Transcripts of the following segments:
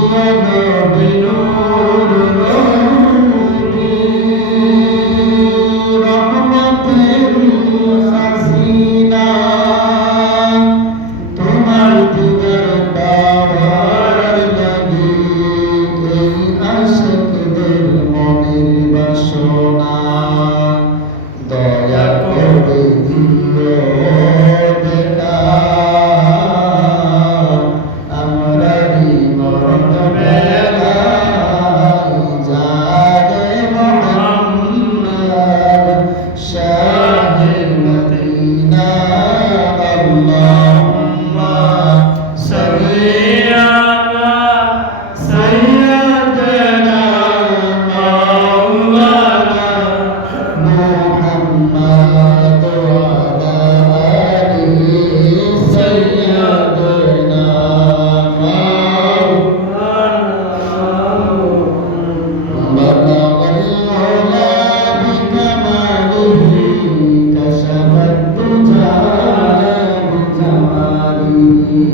Amen. Maria.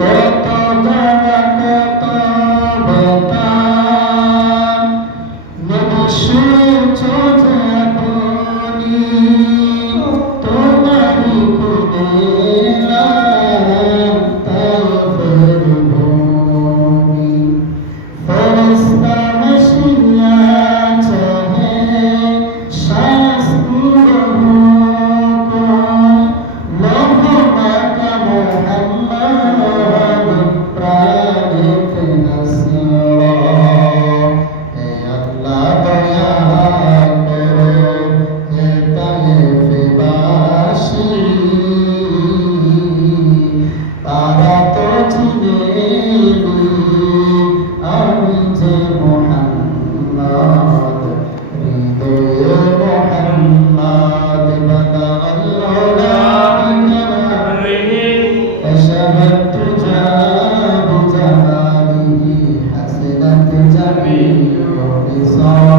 God ربي صل